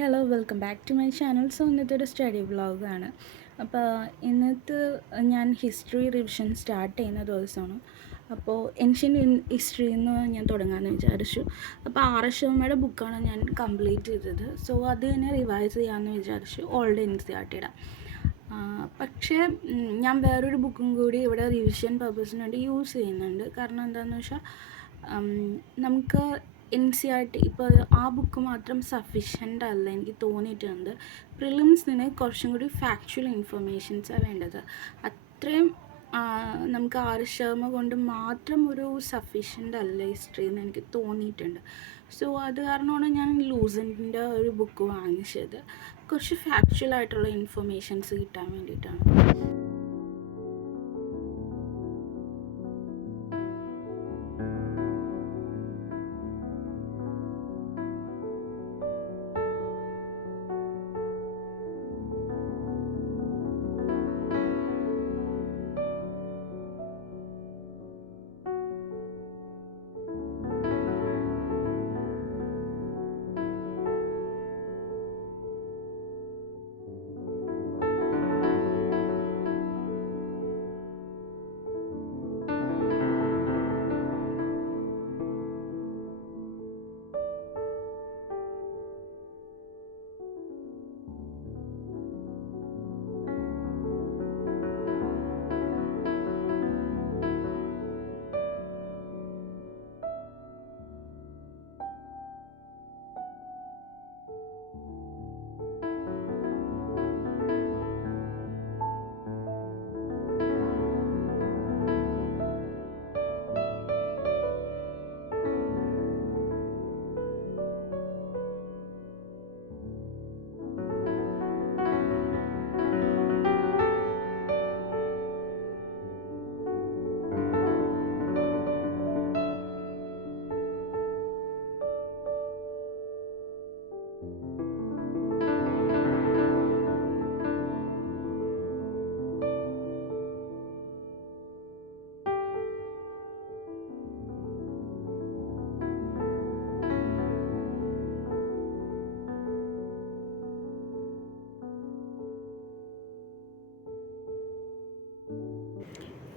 Hello welcome back to my channel. So ഇന്നത്തെ ഒരു study വ്ളോഗാണ്. അപ്പോൾ ഇന്നത്തെ ഞാൻ ഹിസ്റ്ററി റിവിഷൻ സ്റ്റാർട്ട് ചെയ്യുന്ന ദിവസമാണ്. അപ്പോൾ ഏൻഷ്യൻ ഹിസ്റ്ററിയിൽ നിന്ന് ഞാൻ തുടങ്ങാമെന്ന് വിചാരിച്ചു. അപ്പോൾ ആർ.എസ്. ബുക്കാണ് ഞാൻ കംപ്ലീറ്റ് ചെയ്തത്. സോ അത് തന്നെ റിവൈസ് ചെയ്യാമെന്ന് വിചാരിച്ചു. ഓൾഡ് NCERTയുടെ പക്ഷേ ഞാൻ വേറൊരു ബുക്കും കൂടി ഇവിടെ റിവിഷൻ പർപ്പസിന് വേണ്ടി യൂസ് ചെയ്യുന്നുണ്ട്. കാരണം എന്താണെന്ന് വെച്ചാൽ നമുക്ക് NCERT ഇപ്പോൾ ആ ബുക്ക് മാത്രം സഫിഷ്യൻ്റ് അല്ല എനിക്ക് തോന്നിയിട്ടുണ്ട്. പ്രിലിംസിന് കുറച്ചും കൂടി ഫാക്ച്വൽ ഇൻഫർമേഷൻസാണ് വേണ്ടത്. അത്രയും നമുക്ക് ആർ.എസ്. കൊണ്ട് മാത്രം ഒരു സഫിഷ്യൻ്റ് അല്ല ഹിസ്റ്ററി എന്ന് എനിക്ക് തോന്നിയിട്ടുണ്ട്. സോ അത് കാരണമാണ് ഞാൻ ലൂസൻറ്റിൻ്റെ ഒരു ബുക്ക് വാങ്ങിച്ചത്. കുറച്ച് ഫാക്ച്വൽ ആയിട്ടുള്ള ഇൻഫർമേഷൻസ് കിട്ടാൻ വേണ്ടിയിട്ടാണ്.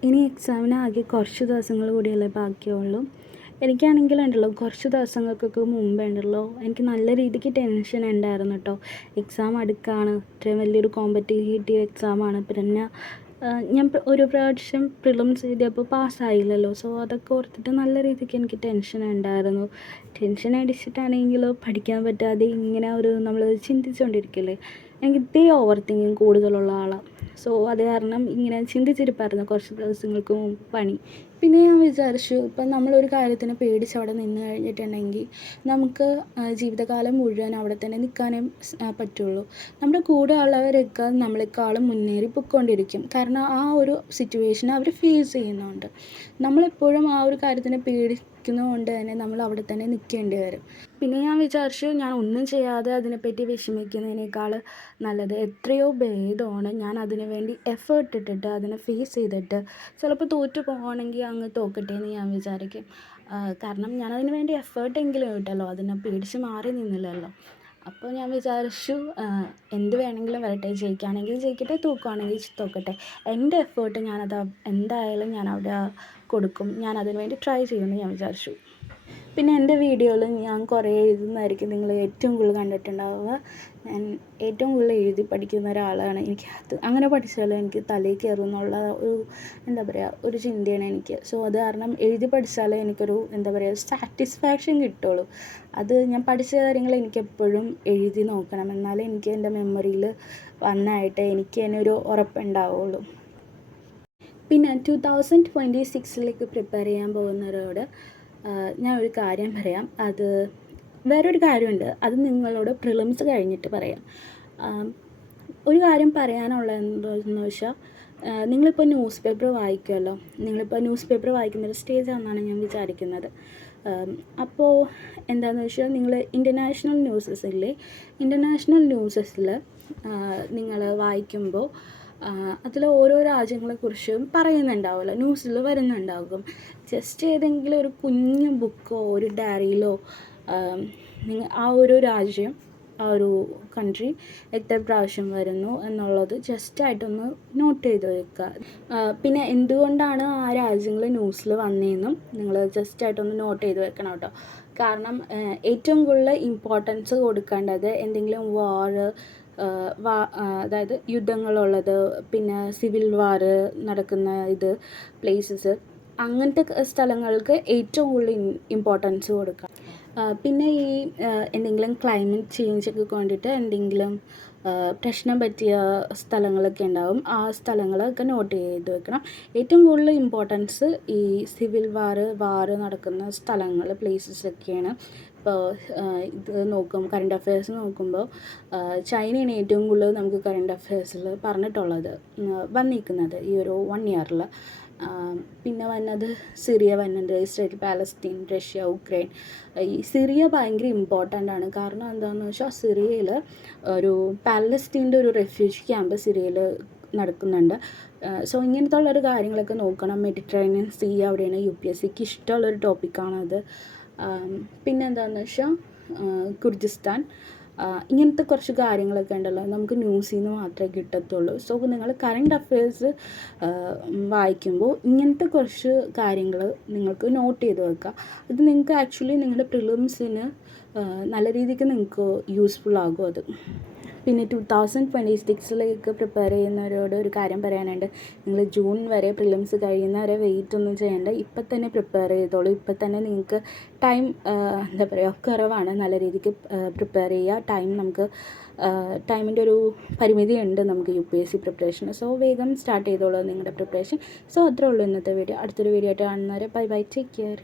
ഇനി എക്സാമിന് ആകെ കുറച്ച് ദിവസങ്ങൾ കൂടിയല്ലേ ബാക്കിയുള്ളൂ. എനിക്കാണെങ്കിലുണ്ടല്ലോ കുറച്ച് ദിവസങ്ങൾക്കൊക്കെ മുമ്പേ ഉണ്ടല്ലോ എനിക്ക് നല്ല രീതിക്ക് ടെൻഷൻ ഉണ്ടായിരുന്നു കേട്ടോ. എക്സാം അടുക്കാണ്, ഇത്രയും വലിയൊരു കോമ്പറ്റേറ്റീവ് എക്സാമാണ്. പിന്നെ ഞാൻ ഒരു പ്രാവശ്യം പ്രിലിംസ് എഴുതിയപ്പോൾ പാസ്സായില്ലല്ലോ. സോ അതൊക്കെ ഓർത്തിട്ട് നല്ല രീതിക്ക് എനിക്ക് ടെൻഷൻ ഉണ്ടായിരുന്നു. ടെൻഷൻ അടിച്ചിട്ടാണെങ്കിലോ പഠിക്കാൻ പറ്റാതെ ഇങ്ങനെ നമ്മൾ ചിന്തിച്ചുകൊണ്ടിരിക്കില്ലേ. എനിക്ക് ഇത്തിരി ഓവർ തിങ്കിങ് കൂടുതലുള്ള ആളാണ്. സോ അത് കാരണം ഇങ്ങനെ ചിന്തിച്ചിരിപ്പായിരുന്നു കുറച്ച് ദിവസങ്ങൾക്ക് മുമ്പ് പണി. പിന്നെ ഞാൻ വിചാരിച്ചു ഇപ്പം നമ്മളൊരു കാര്യത്തിന് പേടിച്ച് അവിടെ നിന്ന് കഴിഞ്ഞിട്ടുണ്ടെങ്കിൽ നമുക്ക് ജീവിതകാലം മുഴുവൻ അവിടെ തന്നെ നിൽക്കാനേ പറ്റുള്ളൂ. നമ്മുടെ കൂടെ ഉള്ളവരൊക്കെ നമ്മളെക്കാളും മുന്നേറി പൊയ്ക്കൊണ്ടിരിക്കും. കാരണം ആ ഒരു സിറ്റുവേഷൻ അവർ ഫേസ് ചെയ്യുന്നുണ്ട്. നമ്മളെപ്പോഴും ആ ഒരു കാര്യത്തിനെ പേടിക്കുന്നതുകൊണ്ട് തന്നെ നമ്മൾ അവിടെ തന്നെ നിൽക്കേണ്ടി വരും. പിന്നെ ഞാൻ വിചാരിച്ചു ഞാൻ ഒന്നും ചെയ്യാതെ അതിനെപ്പറ്റി വിഷമിക്കുന്നതിനേക്കാൾ നല്ലത് എത്രയോ ഭേദമാണ് ഞാൻ അതിനു വേണ്ടി എഫേർട്ട് ഇട്ടിട്ട് അതിനെ ഫേസ് ചെയ്തിട്ട് ചിലപ്പോൾ തോറ്റു പോകണമെങ്കിൽ അങ്ങ് തോക്കട്ടെ എന്ന് ഞാൻ വിചാരിക്കും. കാരണം ഞാനതിന് വേണ്ടി എഫേർട്ടെങ്കിലും ഇട്ടല്ലോ, അതിനെ പേടിച്ച് മാറി നിന്നില്ലല്ലോ. അപ്പോൾ ഞാൻ വിചാരിച്ചു എന്ത് വേണമെങ്കിലും വരട്ടെ, ജയിക്കുകയാണെങ്കിൽ ജയിക്കട്ടെ, തോക്കുകയാണെങ്കിൽ തോക്കട്ടെ, എൻ്റെ എഫേർട്ട് ഞാനത് എന്തായാലും ഞാൻ അവിടെ കൊടുക്കും, ഞാൻ അതിന് വേണ്ടി ട്രൈ ചെയ്യുമെന്ന് ഞാൻ വിചാരിച്ചു. പിന്നെ എൻ്റെ വീഡിയോയിൽ ഞാൻ കുറേ എഴുതുന്നതായിരിക്കും നിങ്ങൾ ഏറ്റവും കൂടുതൽ കണ്ടിട്ടുണ്ടാവുക. ഞാൻ ഏറ്റവും കൂടുതൽ എഴുതി പഠിക്കുന്ന ഒരാളാണ്. എനിക്ക് അത് അങ്ങനെ പഠിച്ചാലും എനിക്ക് തലയിൽ കയറും എന്നുള്ള ഒരു ചിന്തയാണ് എനിക്ക്. സോ അത് കാരണം എഴുതി പഠിച്ചാലേ എനിക്കൊരു സാറ്റിസ്ഫാക്ഷൻ കിട്ടുള്ളൂ. അത് ഞാൻ പഠിച്ച കാര്യങ്ങൾ എനിക്കെപ്പോഴും എഴുതി നോക്കണം, എന്നാലേ എനിക്ക് എൻ്റെ മെമ്മറിയിൽ വന്നായിട്ട് എനിക്ക് തന്നെ ഒരു ഉറപ്പുണ്ടാവുള്ളൂ. പിന്നെ 2026 പ്രിപ്പയർ ചെയ്യാൻ പോകുന്നവരോട് ഞാൻ ഒരു കാര്യം പറയാം. അത് വേറൊരു കാര്യമുണ്ട്, അത് നിങ്ങളോട് പ്രിലിംസ് കഴിഞ്ഞിട്ട് പറയാം. ഒരു കാര്യം പറയാനുള്ളത് എന്താണെന്ന് വെച്ചാൽ, നിങ്ങളിപ്പോൾ ന്യൂസ് പേപ്പർ വായിക്കുമല്ലോ. നിങ്ങളിപ്പോൾ ന്യൂസ് പേപ്പർ വായിക്കുന്നൊരു സ്റ്റേജാണെന്നാണ് ഞാൻ വിചാരിക്കുന്നത്. അപ്പോൾ എന്താണെന്ന് വെച്ചാൽ നിങ്ങൾ ഇൻ്റർനാഷണൽ ന്യൂസസിൽ നിങ്ങൾ വായിക്കുമ്പോൾ അതിൽ ഓരോ രാജ്യങ്ങളെക്കുറിച്ചും പറയുന്നുണ്ടാവുമല്ലോ, ന്യൂസിൽ വരുന്നുണ്ടാകും. ജസ്റ്റ് ഏതെങ്കിലും ഒരു കുഞ്ഞു ബുക്കോ ഒരു ഡയറിയിലോ ആ ഒരു രാജ്യം ആ ഒരു കൺട്രി എത്ര പ്രാവശ്യം വരുന്നു എന്നുള്ളത് ജസ്റ്റായിട്ടൊന്ന് നോട്ട് ചെയ്ത് വെക്കുക. പിന്നെ എന്തുകൊണ്ടാണ് ആ രാജ്യങ്ങൾ ന്യൂസിൽ വന്നതെന്നും നിങ്ങൾ ജസ്റ്റായിട്ടൊന്ന് നോട്ട് ചെയ്ത് വെക്കണം കേട്ടോ. കാരണം ഏറ്റവും കൂടുതൽ ഇമ്പോർട്ടൻസ് കൊടുക്കേണ്ടത് എന്തെങ്കിലും അതായത് യുദ്ധങ്ങളുള്ളത്, പിന്നെ സിവിൽ വാർ നടക്കുന്ന പ്ലേസസ്, അങ്ങനത്തെ സ്ഥലങ്ങൾക്ക് ഏറ്റവും കൂടുതൽ ഇമ്പോർട്ടൻസ് കൊടുക്കുക. പിന്നെ ഈ എന്തെങ്കിലും ക്ലൈമറ്റ് ചേഞ്ചൊക്കെ കൊണ്ടിട്ട് എന്തെങ്കിലും പ്രശ്നം പറ്റിയ സ്ഥലങ്ങളൊക്കെ ഉണ്ടാവും. ആ സ്ഥലങ്ങളൊക്കെ നോട്ട് ചെയ്ത് വെക്കണം. ഏറ്റവും കൂടുതൽ ഇമ്പോർട്ടൻസ് ഈ സിവിൽ വാർ നടക്കുന്ന സ്ഥലങ്ങൾ, പ്ലേസസൊക്കെയാണ്. ഇപ്പോൾ കറണ്ട് അഫയേഴ്സ് നോക്കുമ്പോൾ ചൈനയാണ് ഏറ്റവും കൂടുതൽ നമുക്ക് കറണ്ട് അഫയേഴ്സിൽ പറഞ്ഞിട്ടുള്ളത്, വന്നിരിക്കുന്നത് ഈ ഒരു 1 ഇയറിൽ. പിന്നെ വന്നത് സിറിയ വന്നത്, ഇസ്രായേൽ, പാലസ്തീൻ, റഷ്യ, ഉക്രൈൻ. ഈ സിറിയ ഭയങ്കര ഇമ്പോർട്ടൻ്റ് ആണ്. കാരണം എന്താണെന്ന് വെച്ചാൽ സിറിയയിൽ ഒരു പാലസ്തീൻ്റെ ഒരു റെഫ്യൂജി ക്യാമ്പ് സിറിയയിൽ നടക്കുന്നുണ്ട്. സോ ഇങ്ങനത്തെ ഉള്ളൊരു കാര്യങ്ങളൊക്കെ നോക്കണം. മെഡിറ്ററേനിയൻ സീ അവിടെയാണ് UPSCക്ക് ഇഷ്ടമുള്ളൊരു ടോപ്പിക്കാണത്. പിന്നെ എന്താണെന്ന് വെച്ചാൽ കുർദിസ്ഥാൻ, ഇങ്ങനത്തെ കുറച്ച് കാര്യങ്ങളൊക്കെ ഉണ്ടല്ലോ, നമുക്ക് ന്യൂസിൽ നിന്ന് മാത്രമേ കിട്ടത്തുള്ളൂ. സോ നിങ്ങൾ കറണ്ട് അഫയേഴ്സ് വായിക്കുമ്പോൾ ഇങ്ങനത്തെ കുറച്ച് കാര്യങ്ങൾ നിങ്ങൾക്ക് നോട്ട് ചെയ്ത് വെക്കുക. അത് നിങ്ങൾക്ക് ആക്ച്വലി നിങ്ങളുടെ പ്രിലിംസിന് നല്ല രീതിക്ക് നിങ്ങൾക്ക് യൂസ്ഫുൾ ആകും അത്. പിന്നെ 2026 പ്രിപ്പയർ ചെയ്യുന്നവരോട് ഒരു കാര്യം പറയാനുണ്ട്. നിങ്ങൾ ജൂൺ വരെ പ്രിലിംസ് കഴിയുന്നവരെ വെയിറ്റ് ഒന്നും ചെയ്യേണ്ട, ഇപ്പം തന്നെ പ്രിപ്പയർ ചെയ്തോളൂ. ഇപ്പം തന്നെ നിങ്ങൾക്ക് ടൈം കുറവാണ്. നല്ല രീതിക്ക് പ്രിപ്പയർ ചെയ്യുക. ടൈമിൻ്റെ ഒരു പരിമിതി ഉണ്ട് നമുക്ക് UPSC പ്രിപ്പറേഷന്. സോ വേഗം സ്റ്റാർട്ട് ചെയ്തോളൂ നിങ്ങളുടെ പ്രിപ്പറേഷൻ. സോ അത്രേ ഉള്ളൂ ഇന്നത്തെ വീഡിയോ. അടുത്തൊരു വീഡിയോ ആയിട്ട് കാണുന്നവരെ ബൈ, ടേക്ക് കെയർ.